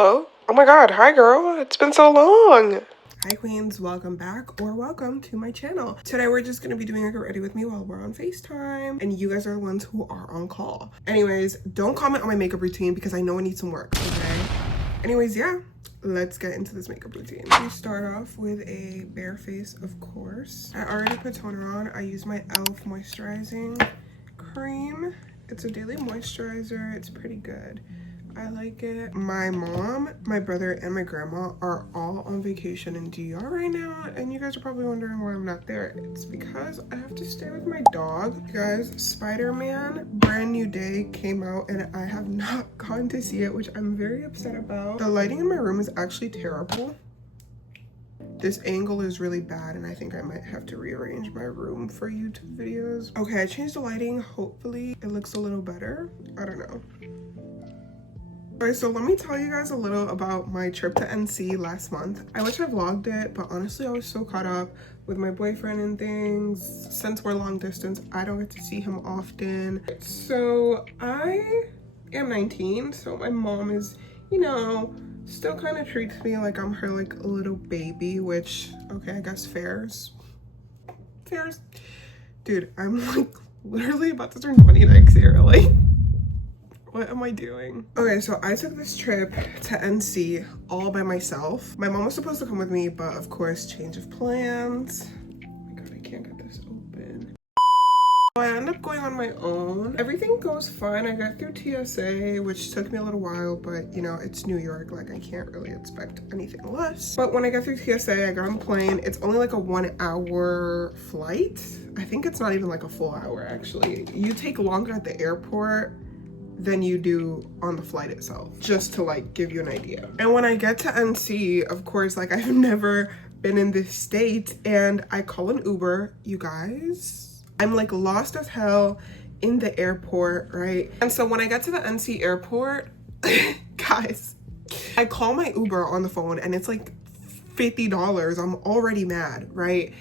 Hello? Oh my god, hi girl. It's been so long. Hi queens, welcome back or welcome to my channel. Today we're just gonna be doing a get ready with me while we're on FaceTime and you guys are the ones who are on call. Anyways, don't comment on my makeup routine because I know I need some work, okay? Anyways, yeah, let's get into this makeup routine. We start off with a bare face, of course. I already put toner on. I use my e.l.f. moisturizing cream. It's a daily moisturizer. It's pretty good. I like it. My mom, my brother, and my grandma are all on vacation in DR right now, and you guys are probably wondering why I'm not there. It's because I have to stay with my dog. You guys, Spider-Man Brand New Day came out, and I have not gone to see it, which I'm very upset about. The lighting in my room is actually terrible. This angle is really bad, and I think I might have to rearrange my room for YouTube videos. Okay, I changed the lighting. Hopefully it looks a little better. I don't know. Alright, so let me tell you guys a little about my trip to NC last month. I wish I vlogged it, but honestly I was so caught up with my boyfriend and things. Since we're long distance, I don't get to see him often. So I am 19, so my mom is, you know, still kind of treats me like I'm her like little baby, which, okay, I guess fairs. Dude, I'm like literally about to turn 20 next year, like. What am I doing? Okay, so I took this trip to NC all by myself. My mom was supposed to come with me, but of course, change of plans. Oh my god, I can't get this open. So I end up going on my own. Everything goes fine. I got through TSA, which took me a little while, but you know, it's New York. Like, I can't really expect anything less. But when I got through TSA, I got on the plane. It's only like a 1 hour flight. I think it's not even like a full hour, actually. You take longer at the airport than you do on the flight itself, just to like give you an idea. And when I get to NC, of course, like I've never been in this state, and I call an Uber. You guys, I'm like lost as hell in the airport, right? And so when I get to the NC airport, guys, I call my Uber on the phone and it's like $50. I'm already mad, right?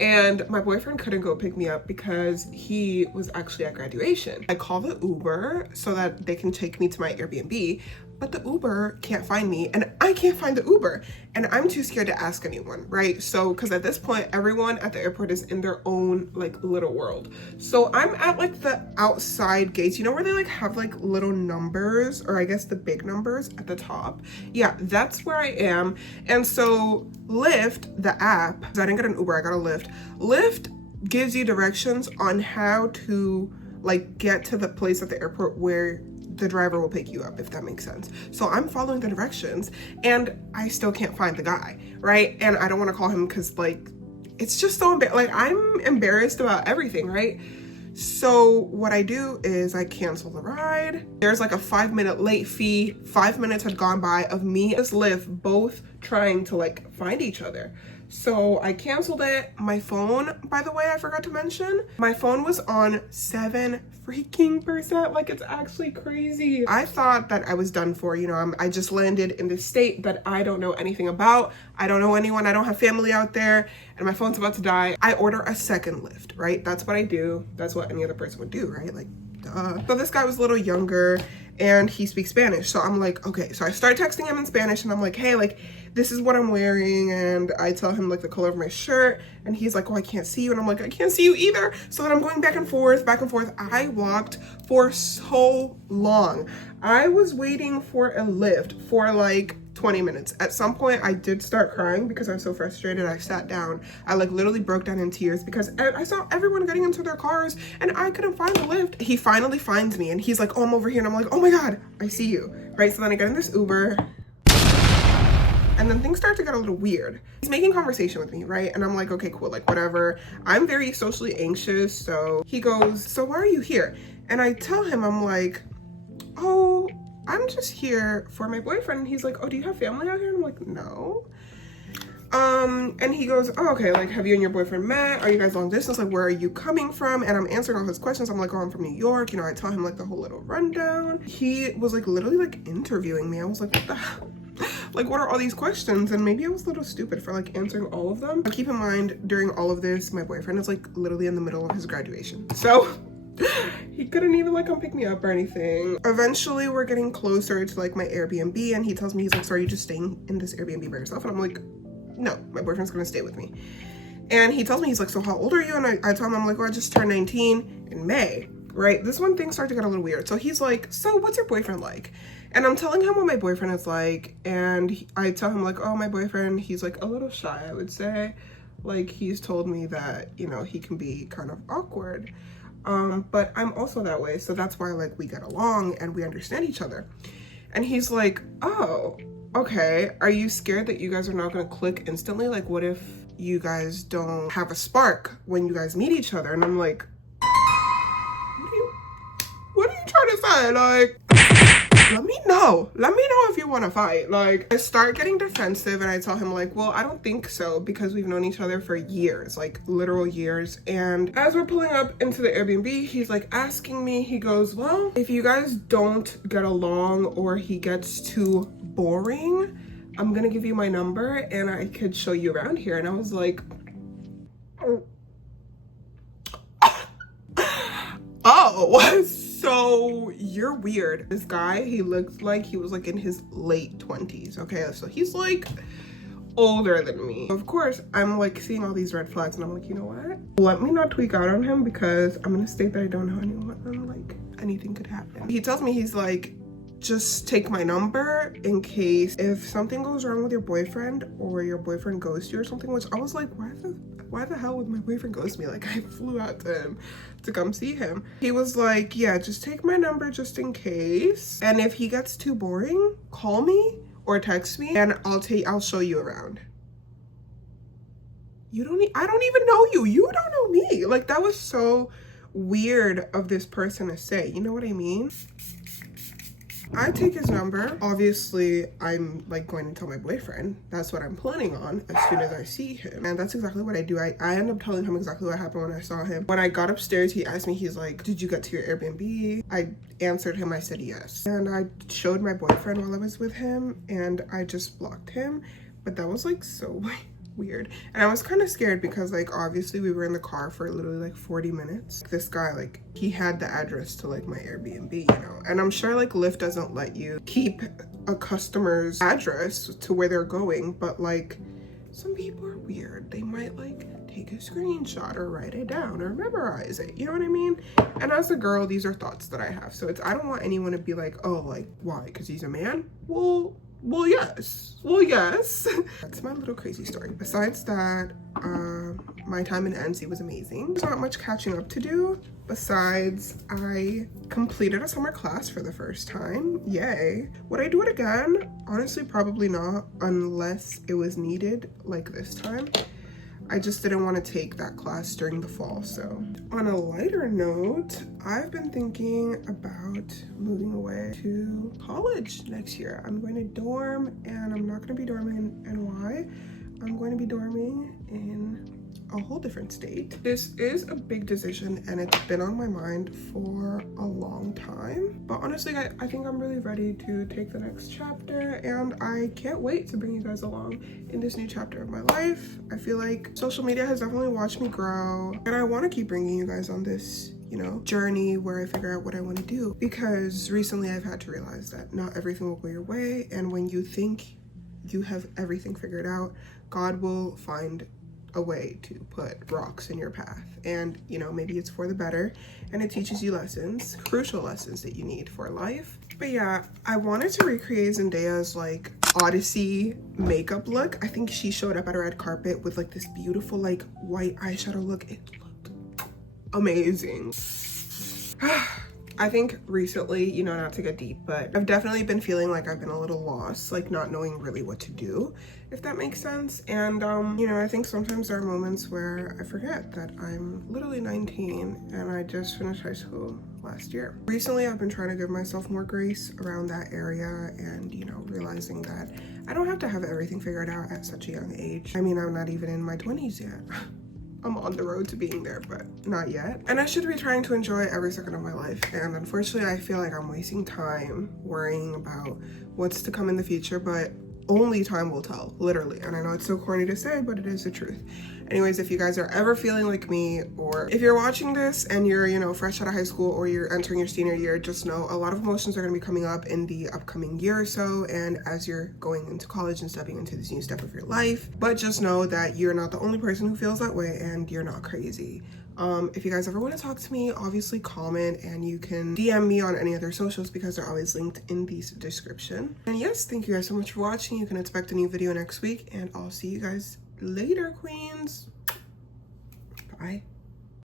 And my boyfriend couldn't go pick me up because he was actually at graduation. I call the Uber so that they can take me to my Airbnb, but the Uber can't find me and I can't find the Uber, and I'm too scared to ask anyone, right? So, because at this point, everyone at the airport is in their own like little world. So I'm at like the outside gates, you know, where they like have like little numbers, or I guess the big numbers at the top. Yeah, that's where I am. And so Lyft, the app, 'cause I didn't get an Uber, I got a Lyft. Lyft gives you directions on how to like get to the place at the airport where the driver will pick you up, if that makes sense. So I'm following the directions and I still can't find the guy, right? And I don't want to call him because like it's just so like I'm embarrassed about everything, right? So what I do is I cancel the ride. There's like a 5-minute late fee. 5 minutes had gone by of me and this Lyft both trying to like find each other. So I canceled it. My phone, by the way, I forgot to mention, my phone was on 7%. Like, it's actually crazy. I thought that I was done for, you know, I just landed in this state that I don't know anything about. I don't know anyone. I don't have family out there, and my phone's about to die. I order a second Lyft, right? That's what I do. That's what any other person would do, right? Like, duh. So this guy was a little younger and he speaks Spanish. So I'm like, okay. So I start texting him in Spanish and I'm like, hey, like, this is what I'm wearing. And I tell him like the color of my shirt, and he's like, oh, I can't see you. And I'm like, I can't see you either. So then I'm going back and forth, back and forth. I walked for so long. I was waiting for a Lyft for like 20 minutes. At some point I did start crying because I was so frustrated. I sat down. I like literally broke down in tears because I saw everyone getting into their cars and I couldn't find the Lyft. He finally finds me and he's like, oh, I'm over here. And I'm like, oh my God, I see you, right? So then I get in this Uber and then things start to get a little weird. He's making conversation with me, right? And I'm like, okay, cool, like whatever. I'm very socially anxious. So he goes, so why are you here? And I tell him, I'm like, oh, I'm just here for my boyfriend. And he's like, oh, do you have family out here? And I'm like, no. And he goes, oh, okay, like, have you and your boyfriend met? Are you guys long distance? Like, where are you coming from? And I'm answering all his questions. I'm like, oh, I'm from New York. You know, I tell him like the whole little rundown. He was like literally like interviewing me. I was like, what the hell? Like, what are all these questions? And maybe I was a little stupid for like answering all of them. But keep in mind, during all of this, my boyfriend is like literally in the middle of his graduation. So He couldn't even like come pick me up or anything. Eventually we're getting closer to like my Airbnb and he tells me, he's like, so are you just staying in this Airbnb by yourself? And I'm like, no, my boyfriend's gonna stay with me. And he tells me, he's like, so how old are you? And I tell him, I'm like, oh, I just turned 19 in May, right? This one thing started to get a little weird. So he's like, so what's your boyfriend like? And I'm telling him what my boyfriend is like. And I tell him like, oh, my boyfriend, he's like a little shy, I would say. Like he's told me that, you know, he can be kind of awkward. But I'm also that way. So that's why like we get along and we understand each other. And he's like, oh, okay. Are you scared that you guys are not gonna click instantly? Like what if you guys don't have a spark when you guys meet each other? And I'm like, what are you trying to say? Like, let me know if you want to fight. Like I start getting defensive and I tell him like, well, I don't think so because we've known each other for years, like literal years. And as we're pulling up into the Airbnb, he's like asking me, he goes, well, if you guys don't get along or he gets too boring, I'm gonna give you my number and I could show you around here. And I was like, oh, so you're weird. This guy, he looked like he was like in his late 20s. Okay, so he's like older than me. Of course, I'm like seeing all these red flags and I'm like, you know what? Let me not tweak out on him because I'm gonna state that I don't know anyone and like anything could happen. He tells me, he's like, just take my number in case if something goes wrong with your boyfriend or your boyfriend ghosts you or something, which I was like, why the hell would my boyfriend ghost me? Like I flew out to him to come see him. He was like, yeah, just take my number just in case. And if he gets too boring, call me or text me and I'll show you around. I don't even know you. You don't know me. Like that was so weird of this person to say, you know what I mean? I take his number. Obviously, I'm like going to tell my boyfriend. That's what I'm planning on as soon as I see him. And that's exactly what I do. I end up telling him exactly what happened when I saw him. When I got upstairs, he asked me, he's like, did you get to your Airbnb? I answered him, I said yes. And I showed my boyfriend while I was with him and I just blocked him. But that was like so weird. And I was kind of scared because like obviously we were in the car for literally like 40 minutes. This guy, like he had the address to like my Airbnb, you know, and I'm sure like Lyft doesn't let you keep a customer's address to where they're going, but like some people are weird. They might like take a screenshot or write it down or memorize it, you know what I mean? And as a girl, these are thoughts that I have. So I don't want anyone to be like, oh, like why, because he's a man? Well, yes. That's my little crazy story. Besides that, my time in NC was amazing. There's not much catching up to do. Besides, I completed a summer class for the first time. Yay. Would I do it again? Honestly, probably not, unless it was needed like this time. I just didn't want to take that class during the fall. So on a lighter note, I've been thinking about moving away to college next year. I'm going to dorm and I'm not going to be dorming in NY. I'm going to be dorming in a whole different state. This is a big decision and it's been on my mind for a long time. But honestly, I think I'm really ready to take the next chapter and I can't wait to bring you guys along in this new chapter of my life. I feel like social media has definitely watched me grow and I want to keep bringing you guys on this, you know, journey where I figure out what I want to do, because recently I've had to realize that not everything will go your way, and when you think you have everything figured out, God will find a way to put rocks in your path, and you know, maybe it's for the better and it teaches you lessons, crucial lessons that you need for life. But yeah, I wanted to recreate Zendaya's like Odyssey makeup look. I think she showed up at a red carpet with like this beautiful like white eyeshadow look. It looked amazing. I think recently, you know, not to get deep, but I've definitely been feeling like I've been a little lost, like not knowing really what to do, if that makes sense. And you know, I think sometimes there are moments where I forget that I'm literally 19 and I just finished high school last year. Recently, I've been trying to give myself more grace around that area and, you know, realizing that I don't have to have everything figured out at such a young age. I mean, I'm not even in my 20s yet. I'm on the road to being there, but not yet. And I should be trying to enjoy every second of my life. And unfortunately, I feel like I'm wasting time worrying about what's to come in the future. But only time will tell, literally. And I know it's so corny to say, but it is the truth. Anyways, if you guys are ever feeling like me, or if you're watching this and you're, you know, fresh out of high school or you're entering your senior year, just know a lot of emotions are going to be coming up in the upcoming year or so, and as you're going into college and stepping into this new step of your life. But just know that you're not the only person who feels that way, and you're not crazy. If you guys ever want to talk to me, obviously comment, and you can DM me on any other socials because they're always linked in the description. And yes, thank you guys so much for watching. You can expect a new video next week, and I'll see you guys later, queens. Bye.